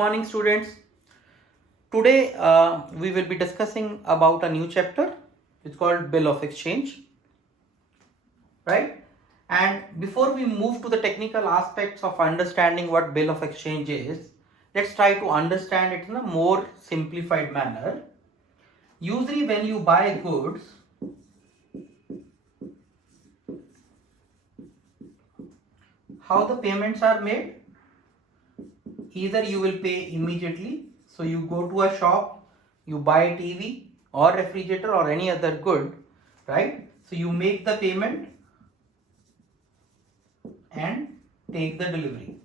Morning students. Today we will be discussing about a new chapter. It's called Bill of Exchange, right? And before we move to the technical aspects of understanding what Bill of Exchange is, let's try to understand it in a more simplified manner. Usually when you buy goods, how the payments are made? Either you will pay immediately, so you go to a shop, you buy a TV or refrigerator or any other good, right? So you make the payment and take the delivery.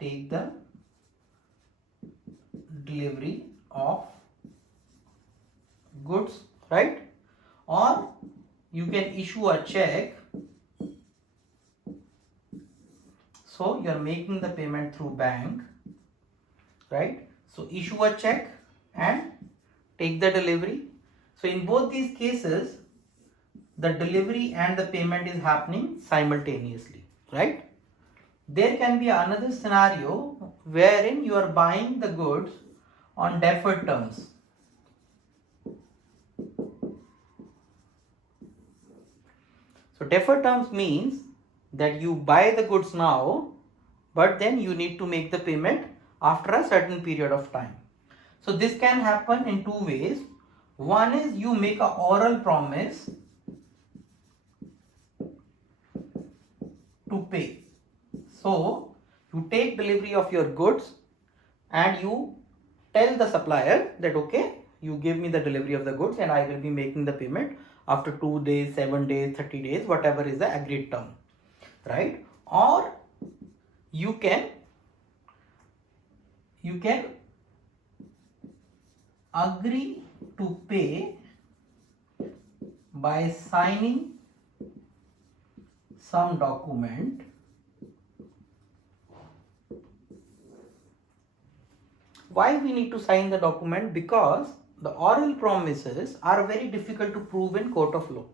Take the delivery of goods, right? Or you can issue a check. So you are making the payment through bank, right? So issue a check and take the delivery. So in both these cases, the delivery and the payment is happening simultaneously, right? There can be another scenario wherein you are buying the goods on deferred terms. So deferred terms means that you buy the goods now, but then you need to make the payment after a certain period of time. So this can happen in two ways. One is you make an oral promise to pay. So you take delivery of your goods and you tell the supplier that okay, you give me the delivery of the goods and I will be making the payment after 2 days, 7 days, 30 days, whatever is the agreed term, right? Or you can agree to pay by signing some document. Why we need to sign the document? Because the oral promises are very difficult to prove in court of law,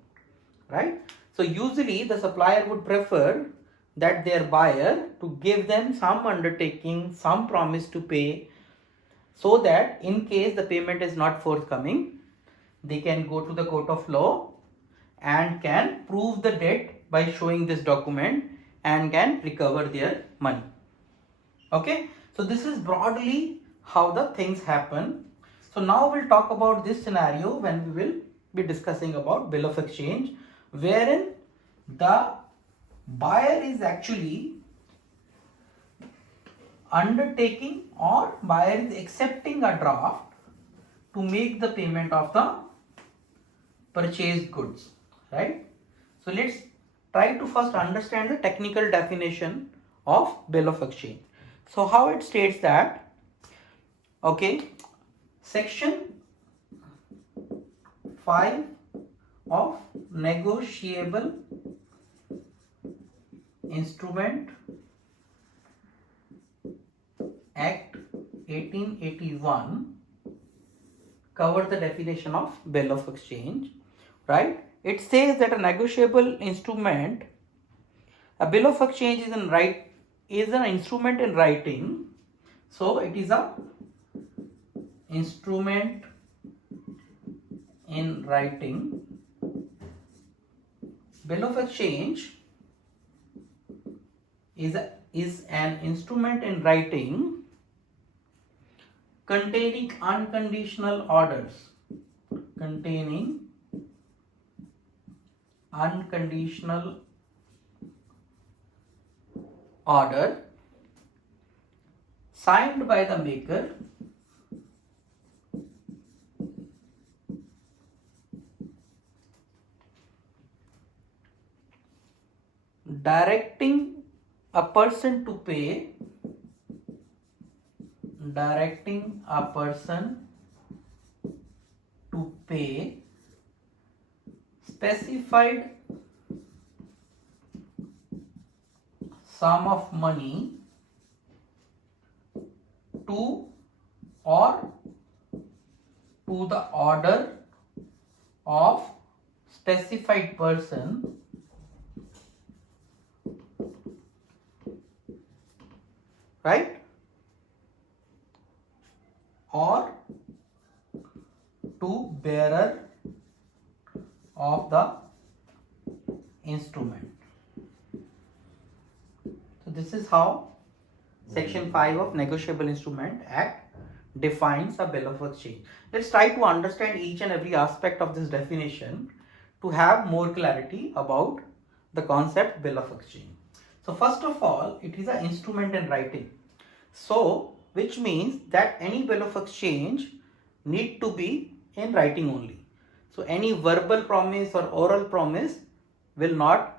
right? So usually the supplier would prefer that their buyer to give them some undertaking, some promise to pay, so that in case the payment is not forthcoming, they can go to the court of law and can prove the debt by showing this document and can recover their money. Okay, so this is broadly how the things happen. So now we'll talk about this scenario when we will be discussing about bill of exchange, wherein the buyer is actually undertaking or buyer is accepting a draft to make the payment of the purchased goods, right? So let's try to first understand the technical definition of bill of exchange. So how it states that, okay, section 5 of Negotiable Instrument Act 1881 covers the definition of bill of exchange, right? It says that a negotiable instrument, a bill of exchange is an instrument in writing. So it is a instrument in writing. Bill of exchange is an instrument in writing containing unconditional orders. Containing unconditional order signed by the maker directing a person to pay specified sum of money to or to the order of specified person right? or to bearer of the instrument. So this is how Section 5 of Negotiable Instrument Act defines a bill of exchange. Let's try to understand each and every aspect of this definition to have more clarity about the concept bill of exchange. So first of all, it is an instrument in writing. So which means that any bill of exchange need to be in writing only. So any verbal promise or oral promise will not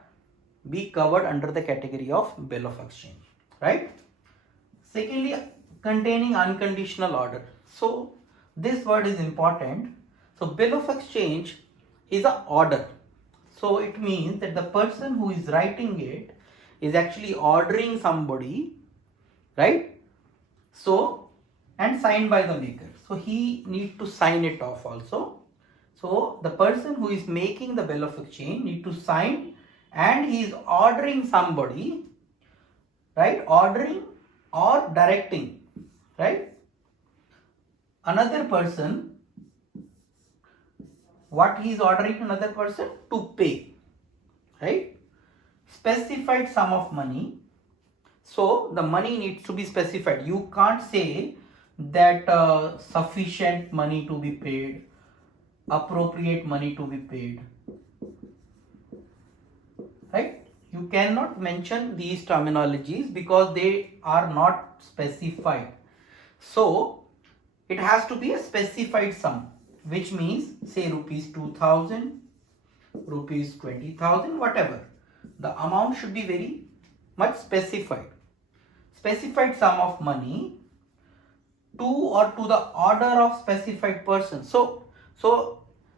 be covered under the category of bill of exchange, right? Secondly, containing unconditional order. So this word is important. So bill of exchange is an order. So it means that the person who is writing it is actually ordering somebody, right? So, and signed by the maker. So he need to sign it off also. So the person who is making the bill of exchange need to sign, and he is ordering somebody, right? Ordering or directing, right? Another person, what he is ordering another person to pay, right? Specified sum of money. So the money needs to be specified. You can't say that sufficient money to be paid, appropriate money to be paid, right? You cannot mention these terminologies because they are not specified. So it has to be a specified sum, which means say rupees 2000, rupees 20,000, whatever. The amount should be very much specified. Specified sum of money to or to the order of specified person. So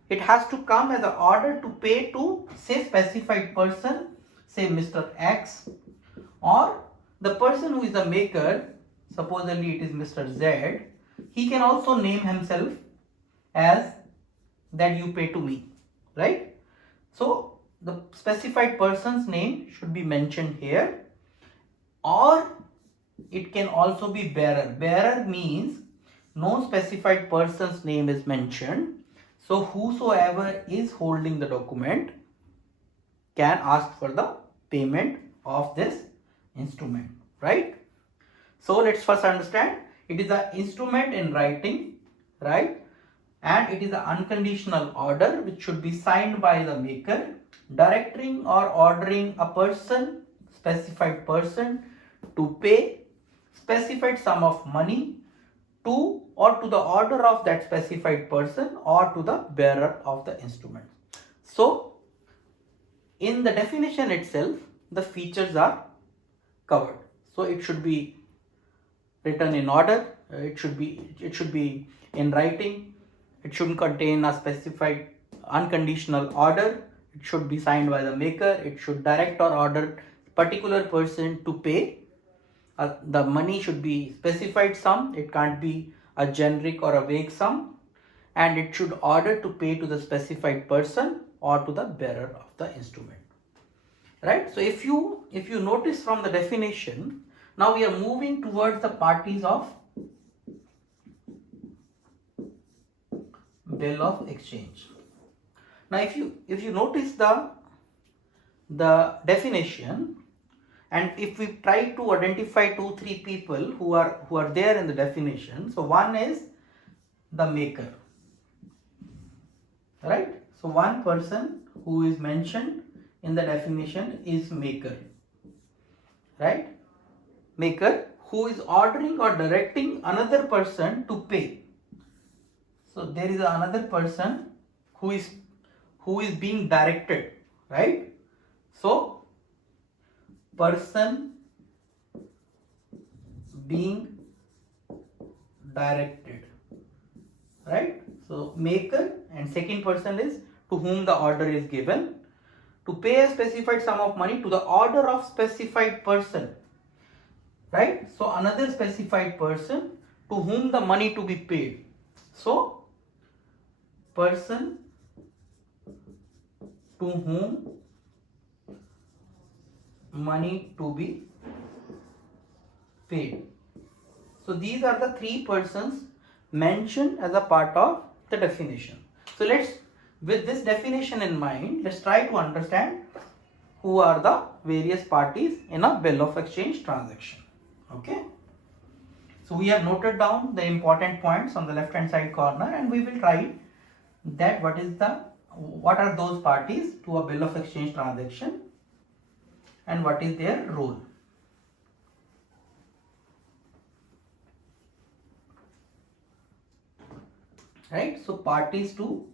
it has to come as an order to pay to say specified person, say Mr. X, or the person who is the maker, supposedly it is Mr. Z, he can also name himself as that you pay to me, right? So the specified person's name should be mentioned here, or it can also be bearer. Bearer means no specified person's name is mentioned. So whosoever is holding the document can ask for the payment of this instrument, right? So let's first understand, it is an instrument in writing, right? And it is an unconditional order which should be signed by the maker, directing or ordering a person, specified person, to pay specified sum of money to or to the order of that specified person or to the bearer of the instrument. So in the definition itself, the features are covered. So it should be written in order, it should be in writing, it shouldn't contain a specified unconditional order, it should be signed by the maker, it should direct or order particular person to pay. The money should be specified sum, it can't be a generic or a vague sum, and it should order to pay to the specified person or to the bearer of the instrument, right? So if you notice from the definition, now we are moving towards the parties of bill of exchange. Now if you notice the definition, and if we try to identify 2-3 people who are there in the definition, so one is the maker, right? So one person who is mentioned in the definition is maker, right? Maker who is ordering or directing another person to pay. So there is another person who is being directed, right? So person being directed, right? So maker, and second person is to whom the order is given to pay a specified sum of money to the order of specified person, right? So another specified person to whom the money to be paid. So person to whom money to be paid. So these are the 3 persons mentioned as a part of the definition. So with this definition in mind, let's try to understand who are the various parties in a bill of exchange transaction. Okay. So we have noted down the important points on the left hand side corner, and we will try that what are those parties to a bill of exchange transaction and what is their role. Right, so parties to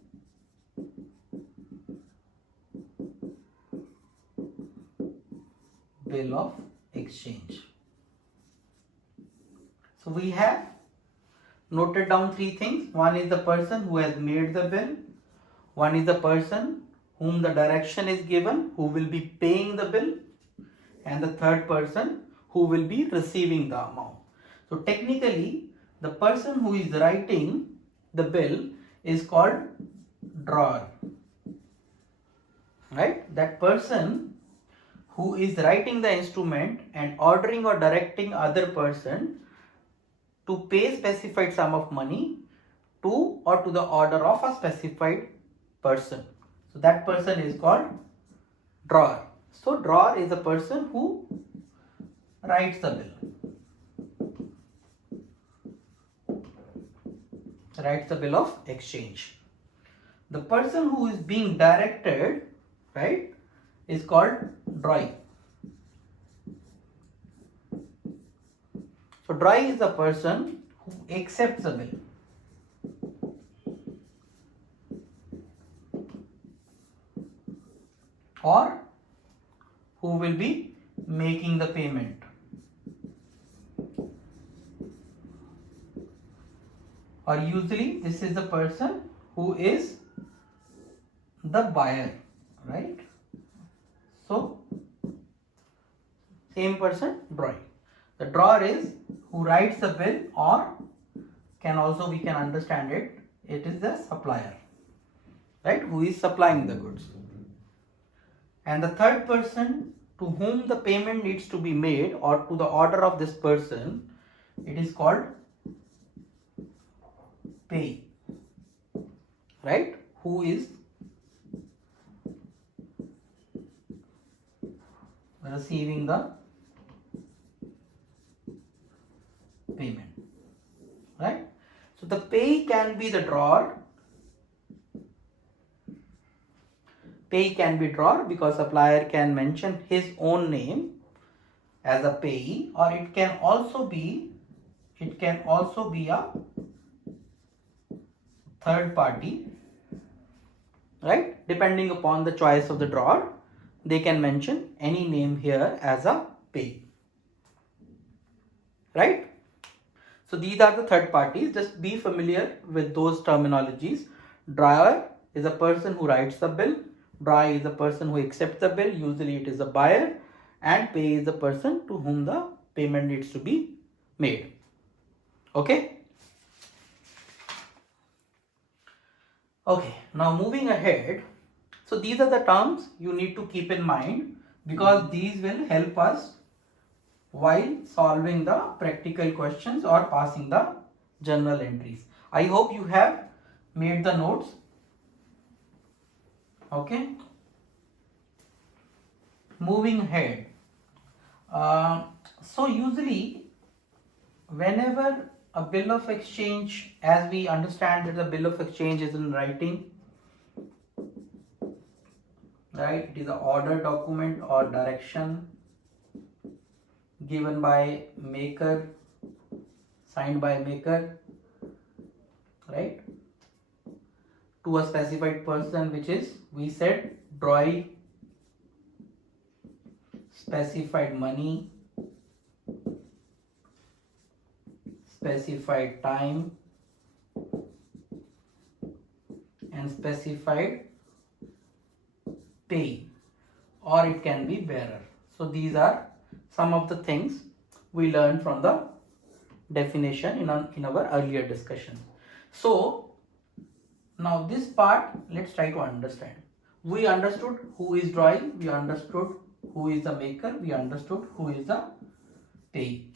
bill of exchange. So we have noted down three things. One is the person who has made the bill. One is the person whom the direction is given, who will be paying the bill. And the third person who will be receiving the amount. So technically, the person who is writing the bill is called drawer. Right? That person who is writing the instrument and ordering or directing other person to pay specified sum of money to or to the order of a specified person. So that person is called drawer. So drawer is a person who writes the bill. Writes the bill of exchange. The person who is being directed, right, is called drawee. So drawee is a person who accepts the bill. Or who will be making the payment. Or usually this is the person who is the buyer, right? So same person, drawee. The drawer is who writes the bill, or we can understand it is the supplier, right, who is supplying the goods. And the third person to whom the payment needs to be made, or to the order of this person, it is called payee, right, who is receiving the payment, right? So the payee can be the drawer. Payee can be drawer because supplier can mention his own name as a payee, or it can also be a third party, right? Depending upon the choice of the drawer, they can mention any name here as a payee, right? So these are the third parties. Just be familiar with those terminologies. Drawer is a person who writes the bill. Drawee is the person who accepts the bill. Usually it is a buyer. And payee is the person to whom the payment needs to be made. Okay. Okay. Now moving ahead. So these are the terms you need to keep in mind, because these will help us while solving the practical questions or passing the journal entries. I hope you have made the notes. Okay. Moving ahead. So usually whenever a bill of exchange, as we understand that the bill of exchange is in writing, right, it is an order document or direction given by maker, signed by maker, right, to a specified person, which is, we said, drawee, specified money, specified time, and specified payee, or it can be bearer. So these are some of the things we learned from the definition in our earlier discussion. So now this part, let's try to understand. We understood who is drawee, we understood who is the maker, we understood who is the payee.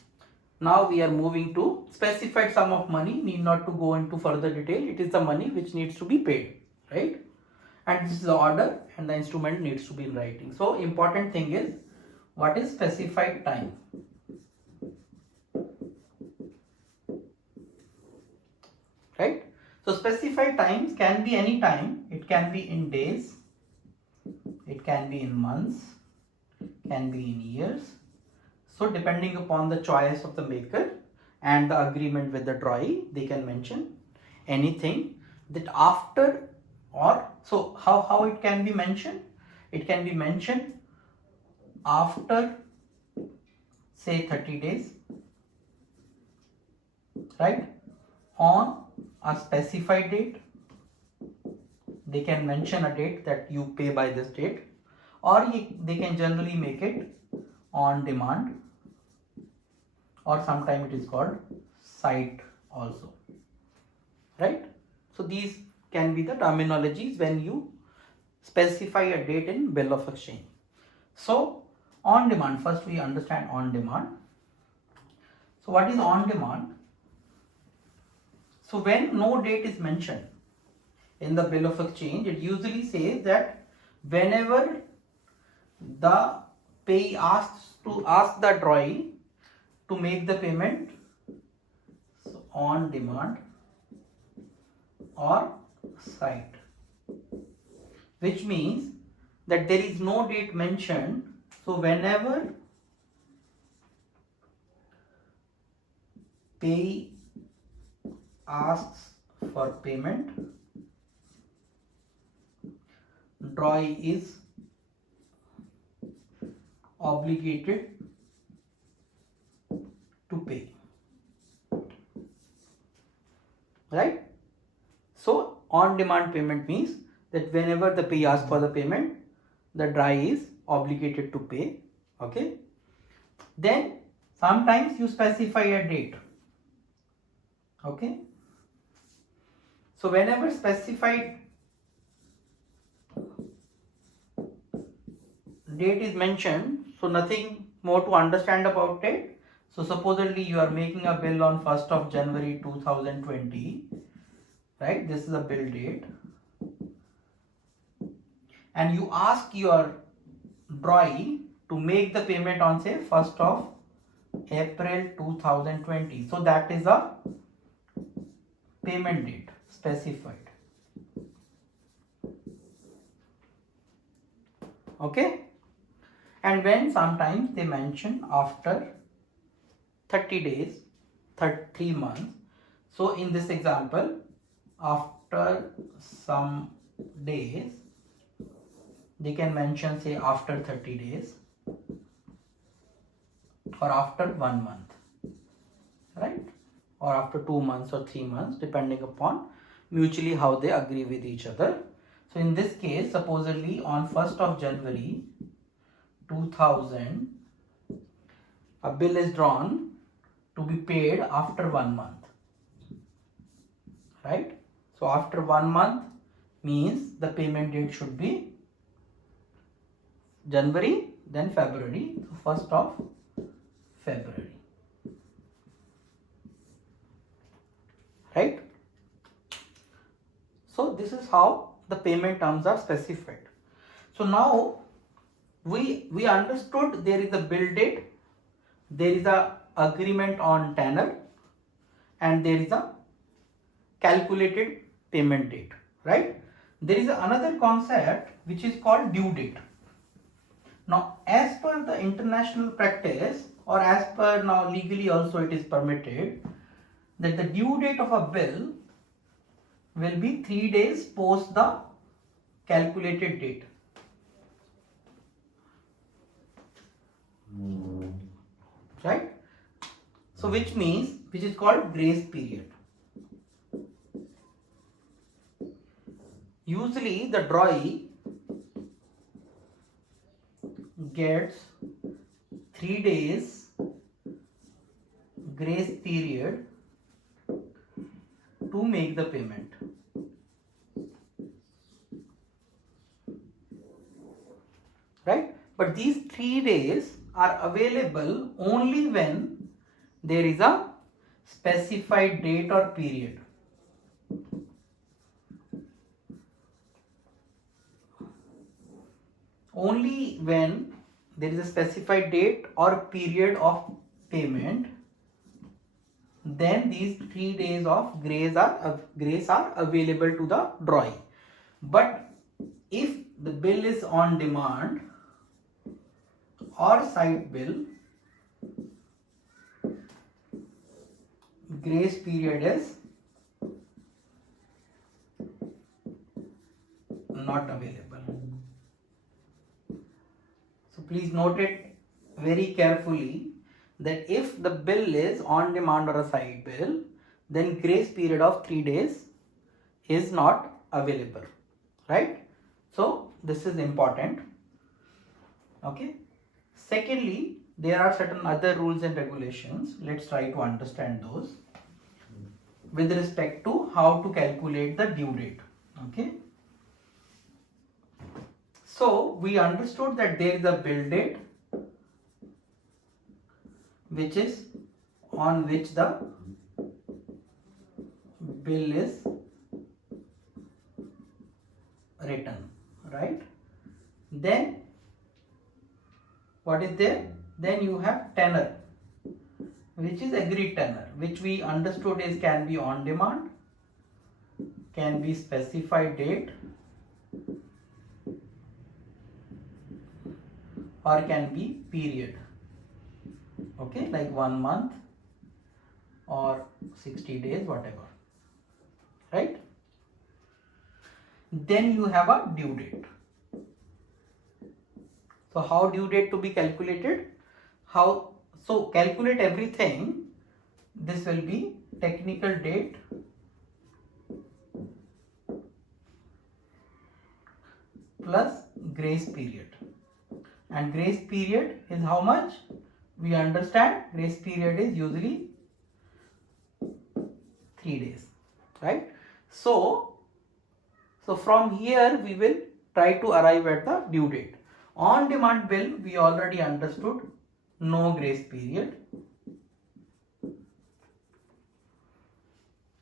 Now we are moving to specified sum of money, need not to go into further detail. It is the money which needs to be paid, right? And this is the order and the instrument needs to be in writing. So important thing is, what is specified time? Right? So specified times can be any time. It can be in days, it can be in months, can be in years. So depending upon the choice of the maker and the agreement with the drawee, they can mention anything that after, or so how it can be mentioned? It can be mentioned after say 30 days, right? On a specified date. They can mention a date that you pay by this date, or they can generally make it on demand, or sometimes it is called sight also, right? So these can be the terminologies when you specify a date in bill of exchange. So on demand, first we understand on demand. So what is on demand? So when no date is mentioned in the bill of exchange, it usually says that whenever the payee asks the drawee to make the payment, so on demand or sight, which means that there is no date mentioned. So whenever payee asks for payment, drawee is obligated to pay, right? So on demand payment means that whenever the payee asks for the payment, the drawee is obligated to pay. Okay, then sometimes you specify a date. Okay, so whenever specified date is mentioned, so nothing more to understand about it. So supposedly you are making a bill on 1st of January 2020, right? This is a bill date, and you ask your drawee to make the payment on say 1st of April 2020. So that is a payment date specified. Okay, and when sometimes they mention after 30 days, 3 months. So in this example, after some days, they can mention say after 30 days or after 1 month, right? Or after 2 months or 3 months, depending upon mutually how they agree with each other. So in this case, supposedly on 1st of January 2000, a bill is drawn to be paid after 1 month, right? So after 1 month means the payment date should be January, then February, so 1st of February, right? So this is how the payment terms are specified. So now we understood there is a bill date, there is a agreement on tenor, and there is a calculated payment date, right? There is another concept which is called due date. Now as per the international practice, or as per now legally also it is permitted, that the due date of a bill will be 3 days post the calculated date. Right? So which means, which is called grace period. Usually the drawee gets 3 days grace period to make the payment. Right? But these 3 days are available only when there is a specified date or period. Only when there is a specified date or period of payment, then these 3 days of grace are available to the drawee. But if the bill is on demand or site bill, grace period is not available. So please note it very carefully that if the bill is on demand or a site bill, then grace period of 3 days is not available, right? So this is important. Okay. Secondly, there are certain other rules and regulations. Let's try to understand those with respect to how to calculate the due date. Okay. So we understood that there is a bill date which is on which the bill is written, right? Then what is there? Then you have tenor, which is agreed tenor, which we understood is can be on demand, can be specified date, or can be period. Okay, like 1 month or 60 days, whatever, right? Then you have a due date. So how due date to be calculated? So calculate everything. This will be technical date plus grace period. And grace period is how much? We understand grace period is usually 3 days, right? So from here we will try to arrive at the due date. On demand bill, we already understood no grace period.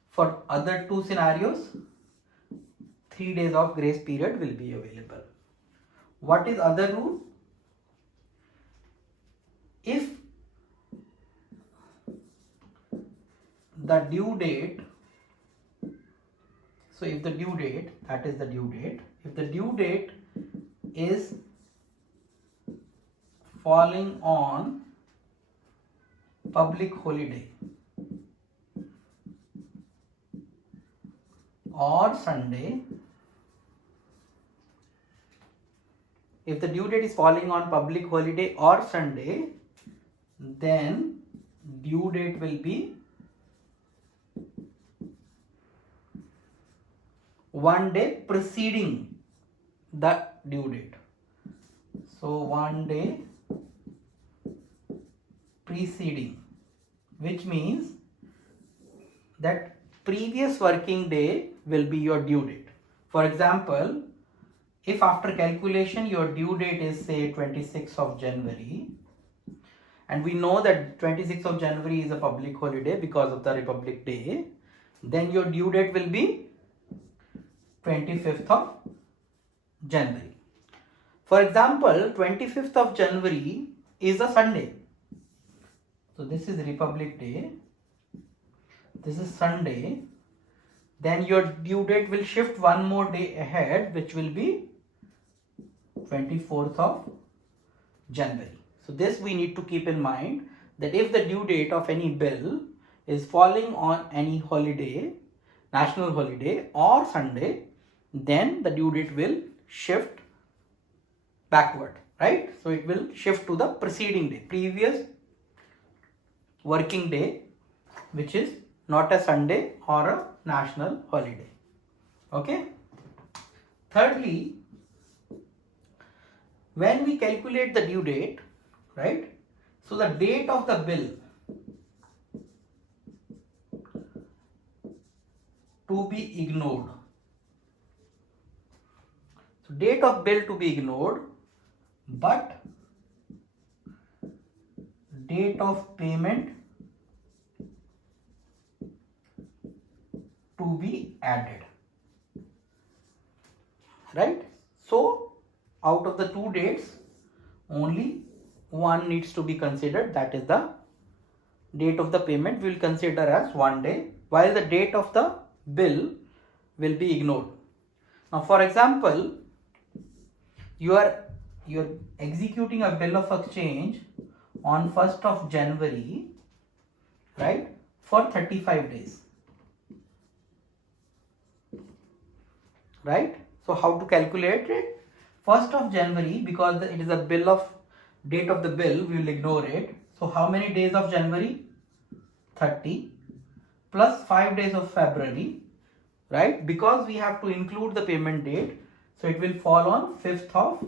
For other two scenarios, 3 days of grace period will be available. What is other rule? If the due date, so if the due date, that is the due date, if the due date is falling on public holiday or Sunday, if the due date is falling on public holiday or Sunday, then due date will be 1 day preceding the due date. So 1 day preceding, which means that previous working day will be your due date. For example, if after calculation your due date is say 26th of January, and we know that 26th of January is a public holiday because of the Republic Day, then your due date will be 25th of January. For example, 25th of January is a Sunday. So this is Republic Day, this is Sunday, then your due date will shift 1 more day ahead, which will be 24th of January. So this we need to keep in mind, that if the due date of any bill is falling on any holiday, national holiday or Sunday, then the due date will shift backward, right? So it will shift to the preceding day, previous working day, which is not a Sunday or a national holiday. Okay. Thirdly, when we calculate the due date, right? So the date of the bill to be ignored. So date of bill to be ignored, but date of payment to be added, right? So out of the two dates, only one needs to be considered, that is the date of the payment we will consider as one day, while the date of the bill will be ignored. Now for example, you are executing a bill of exchange on 1st of January, right, for 35 days, right? So how to calculate it? 1st of January, because it is a bill of date of the bill, we will ignore it. So how many days of January? 30 plus 5 days of February, right? Because we have to include the payment date, so it will fall on 5th of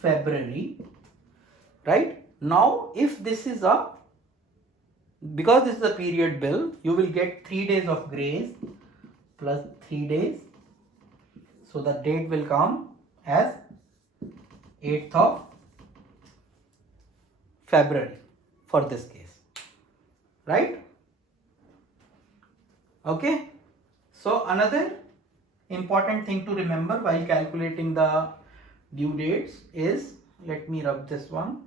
February, right? Now if this is because this is a period bill, you will get 3 days of grace plus 3 days, so the date will come as 8th of February for this case, right? Okay, so another important thing to remember while calculating the due dates is, let me rub this one.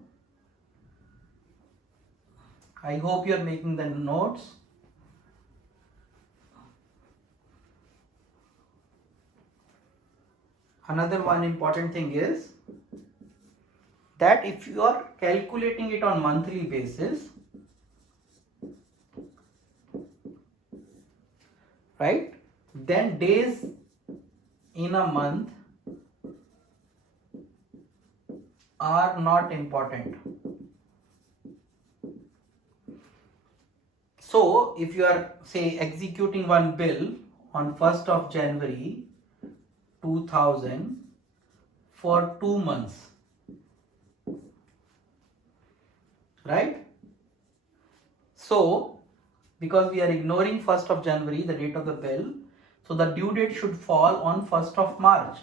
I hope you are making the notes. Another one important thing is that if you are calculating it on monthly basis, right, then days in a month are not important. So if you are, say, executing one bill on 1st of January 2000 for 2 months, right? So because we are ignoring 1st of January, the date of the bill, so the due date should fall on 1st of March,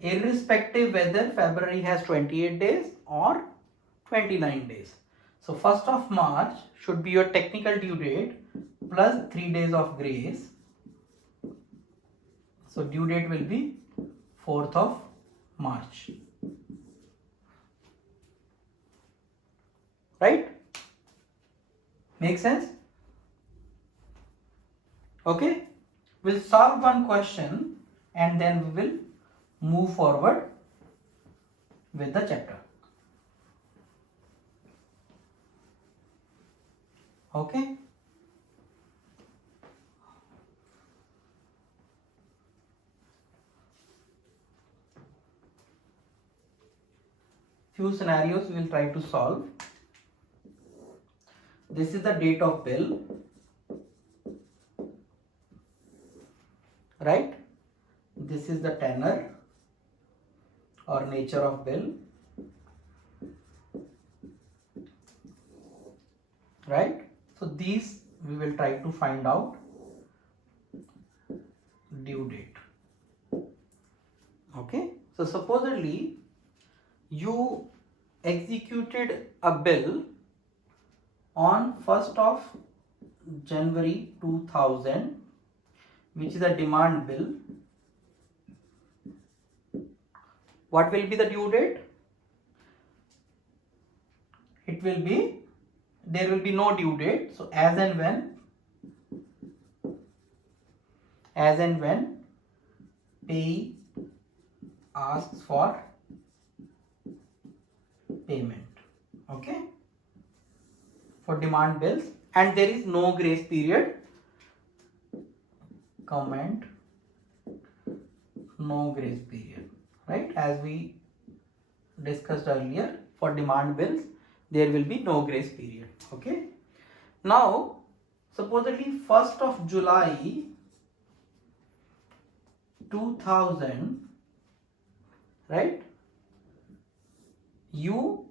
irrespective whether February has 28 days or 29 days. So 1st of March should be your technical due date plus 3 days of grace. So due date will be 4th of March. Right? Make sense? Okay? We'll solve one question and then we will move forward with the chapter. Okay? Few scenarios we will try to solve. This is the date of bill, right? This is the tenor or nature of bill, right? So these we will try to find out due date. Okay, so supposedly you executed a bill on 1st of January 2000, which is a demand bill. What will be the due date? It will be, there will be no due date. So as and when payee asks for payment, okay, for demand bills, and there is no grace period. Comment no grace period, right? As we discussed earlier, for demand bills there will be no grace period. Okay, now supposedly 1st of July 2000, right, you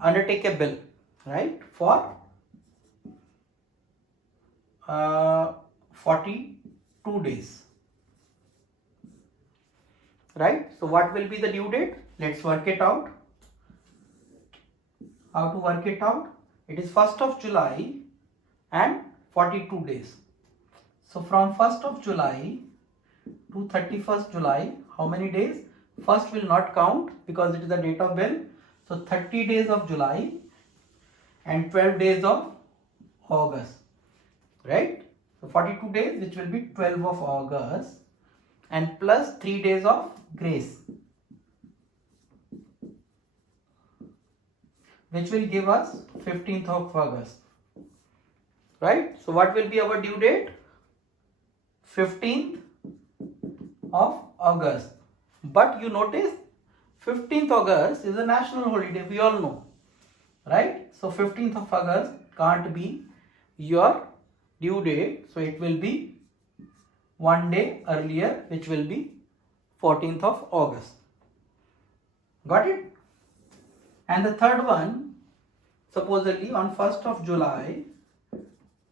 undertake a bill, right, for 42 days, right? So what will be the due date? Let's work it out. How to work it out? It is 1st of July and 42 days. So from 1st of July to 31st July, how many days? First will not count because it is the date of bill. So 30 days of July and 12 days of August, right? So 42 days, which will be 12 of August, and plus 3 days of grace, which will give us 15th of August, right? So what will be our due date? 15th of August. But you notice 15th August is a national holiday, we all know, right? So 15th of August can't be your due date, so it will be one day earlier, which will be 14th of August. Got it? And the third one, supposedly on 1st of July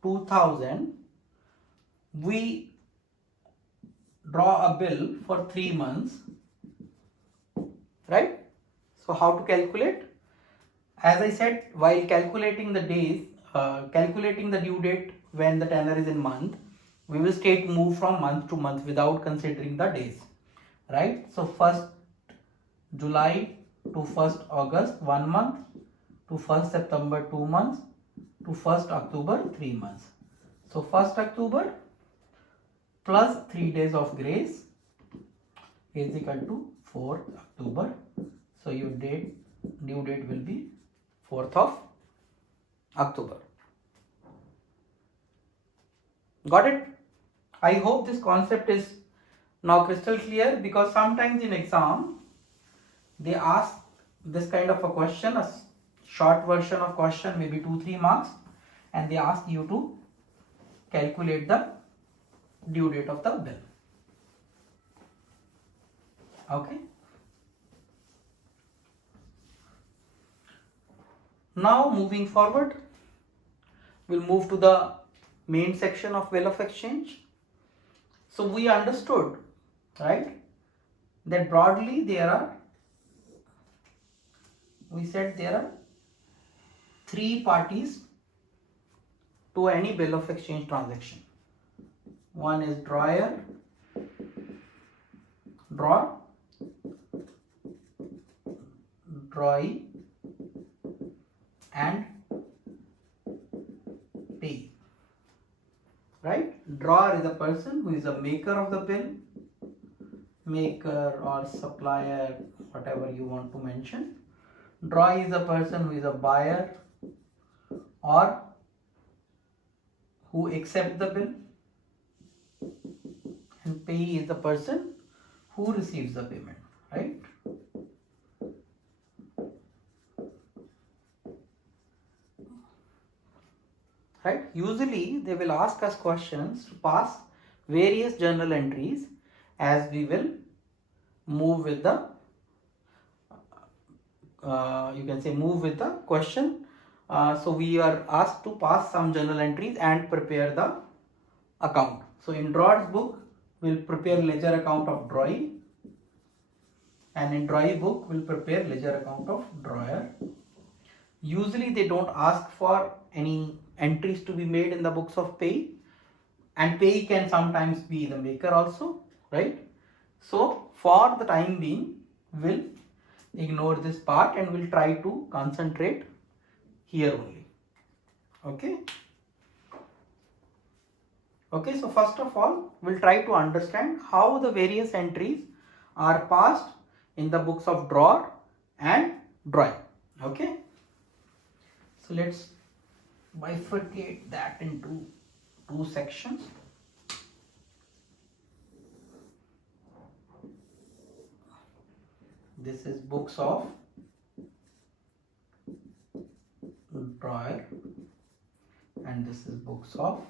2000, we draw a bill for 3 months, right? So how to calculate? As I said, while calculating the days, calculating the due date when the tenor is in month, we will straight move from month to month without considering the days, right? So 1st July to 1st August 1 month, to 1st September 2 months, to 1st October 3 months. So 1st October plus 3 days of grace is equal to 4th October. So your due date will be 4th of October. Got it? I hope this concept is now crystal clear, because sometimes in exam they ask this kind of a question, a short version of question, maybe 2-3 marks, and they ask you to calculate the due date of the bill. Okay. Now moving forward, we'll move to the main section of bill of exchange. So we understood, right, that broadly we said there are 3 parties to any bill of exchange transaction. One is drawer, drawee, and payee, right? Drawer is a person who is a maker of the bill, maker or supplier, whatever you want to mention. Drawee is a person who is a buyer or who accepts the bill, and payee is the person who receives the payment, right? Right? Usually they will ask us questions to pass various journal entries as we will move with the you can say move with the question. So we are asked to pass some journal entries and prepare the account. So in drawer's book, we'll prepare ledger account of drawee, and in drawee book, we'll prepare ledger account of drawer. Usually they don't ask for any entries to be made in the books of payee, and payee can sometimes be the maker also, right? So for the time being, we'll ignore this part and we'll try to concentrate here only. Okay. Okay, so first of all, we'll try to understand how the various entries are passed in the books of drawer and drawing. Okay. So let's bifurcate that into 2 sections. This is books of drawer and this is books of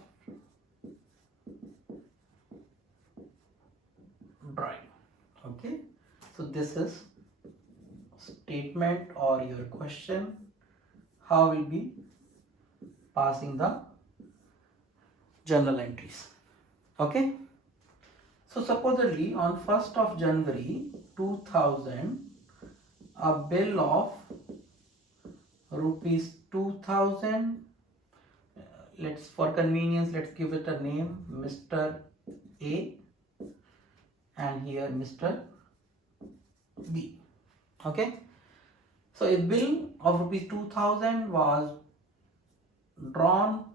drawing. Okay, so this is statement or your question, how will be passing the journal entries. Okay, so supposedly on 1st of January 2000, a bill of rupees 2000, let's, for convenience, let's give it a name, Mr. A, and here Mr. B. Okay, so a bill of rupees 2000 was drawn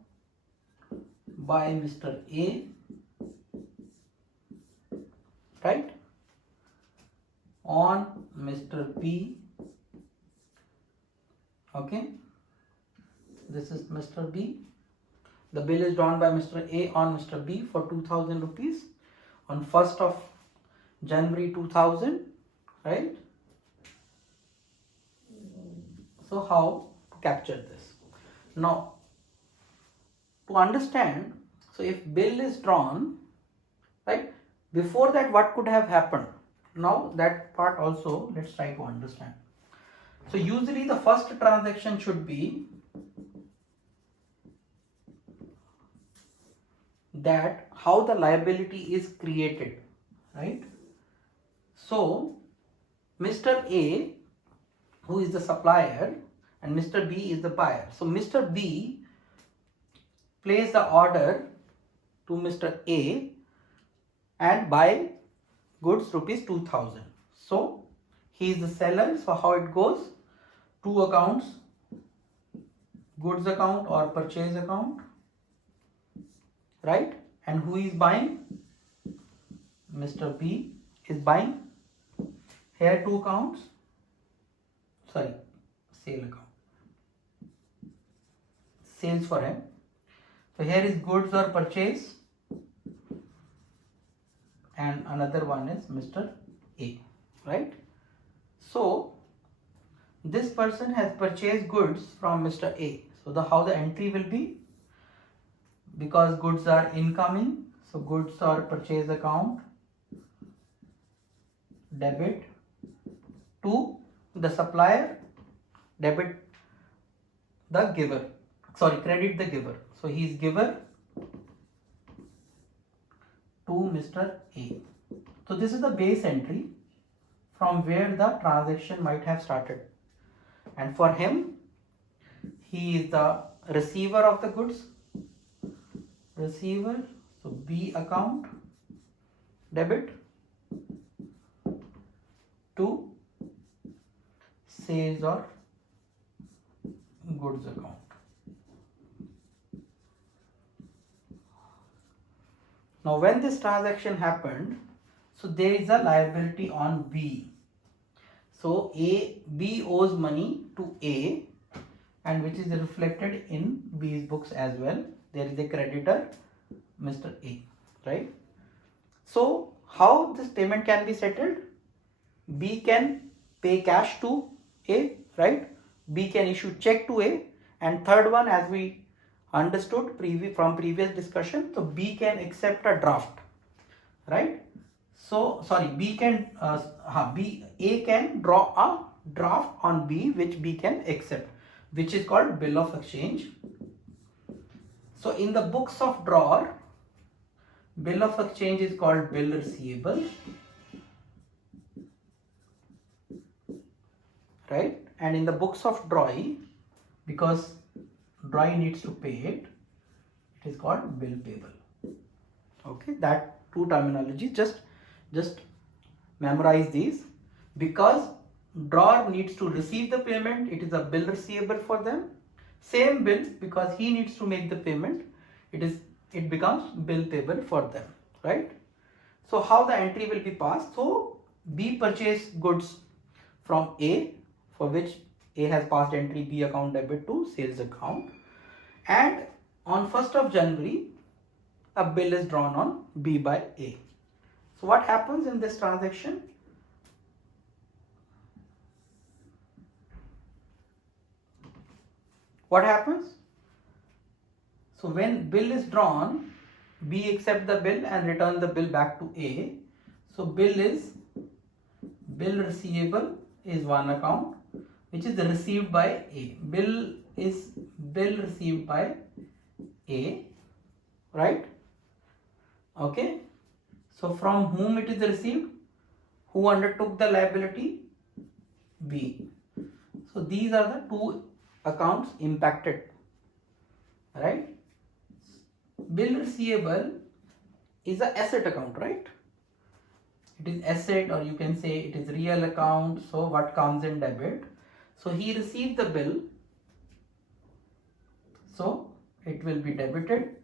by Mr. A, right, on Mr. B. Okay, this is Mr. B. The bill is drawn by Mr. A on Mr. B for 2000 rupees on 1st of January 2000, right? So how to capture this? Now, to understand, so if bill is drawn, right, before that what could have happened? Now that part also let's try to understand. So usually the first transaction should be that how the liability is created, right? So Mr. A, who is the supplier, and Mr. B is the buyer. So Mr. B place the order to Mr. A and buy goods rupees 2000. So he is the seller. So how it goes? Two accounts, goods account or purchase account, right? And who is buying? Mr. B is buying. Here two accounts, sorry, sale account, sales for him. So here is goods or purchase, and another one is Mr. A, right? So this person has purchased goods from Mr. A. So how the entry will be? Because goods are incoming, so goods or purchase account, debit to the supplier, debit the giver, sorry, credit the giver. So he is giver to Mr. A. So this is the base entry from where the transaction might have started. And for him, he is the receiver of the goods, receiver, so B account, debit to sales or goods account. Now when this transaction happened, so there is a liability on B. So B owes money to A, and which is reflected in B's books as well. There is a creditor, Mr. A, right? So how this payment can be settled? B can pay cash to A, right? B can issue check to A, and third one, as we understood from previous discussion, so B can accept a draft, right? So sorry, A can draw a draft on B which B can accept, which is called bill of exchange. So in the books of drawer, bill of exchange is called bill receivable, right? And in the books of drawee, because drawee needs to pay it, it is called bill payable. Okay, that two terminologies, just memorize these. Because drawer needs to receive the payment, it is a bill receivable for them. Same bill, because he needs to make the payment, it becomes bill payable for them, right? So how the entry will be passed? So B purchased goods from A, for which A has passed entry B account debit to sales account, and on 1st of January a bill is drawn on B by A. So what happens in this transaction? What happens? So when bill is drawn, B accept the bill and return the bill back to A. So bill receivable is one account which is received by A. Bill received by A, right? Okay. So from whom it is received? Who undertook the liability? B. So these are the two accounts impacted, right? Bill receivable is a asset account, right? It is asset, or you can say it is real account. So what comes in debit? So he received the bill, so it will be debited.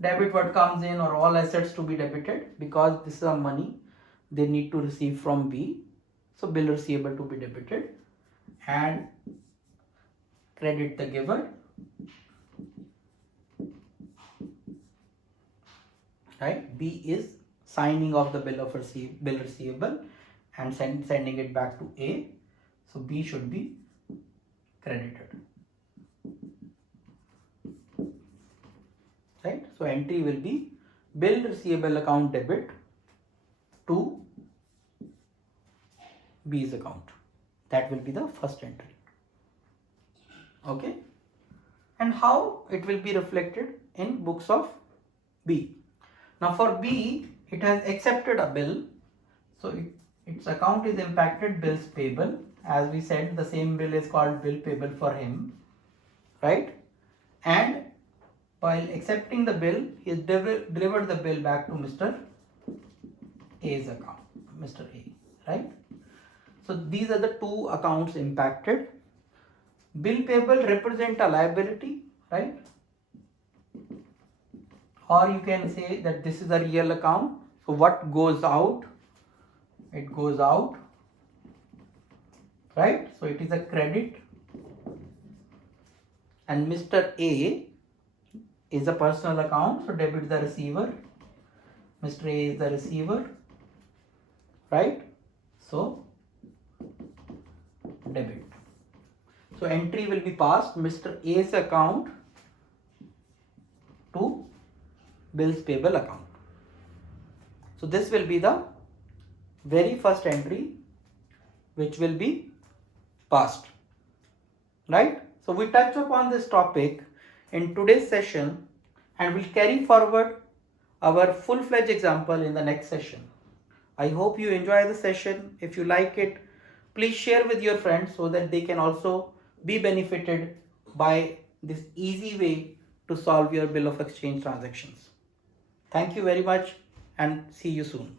Debit what comes in, or all assets to be debited, because this is a money they need to receive from B. So bill receivable to be debited, and credit the giver, right? B is signing off the bill receivable and sending it back to A. So B should be credited, right? So entry will be bill receivable account debit to B's account. That will be the first entry. Okay. And how it will be reflected in books of B. Now for B, it has accepted a bill, so its account is impacted, bills payable. As we said, the same bill is called bill payable for him, right? And while accepting the bill, he has delivered the bill back to Mr. A's account, Mr. A, right? So these are the two accounts impacted. Bill payable represent a liability, right? Or you can say that this is a real account. So what goes out? It goes out, right? So it is a credit. And Mr. A is a personal account, so debit the receiver. Mr. A is the receiver, right? So debit. So entry will be passed Mr. A's account to bills payable account. So this will be the very first entry which will be passed, right? So we touch upon this topic in today's session, and we'll carry forward our full-fledged example in the next session. I hope you enjoy the session. If you like it, please share with your friends so that they can also be benefited by this easy way to solve your bill of exchange transactions. Thank you very much, and see you soon.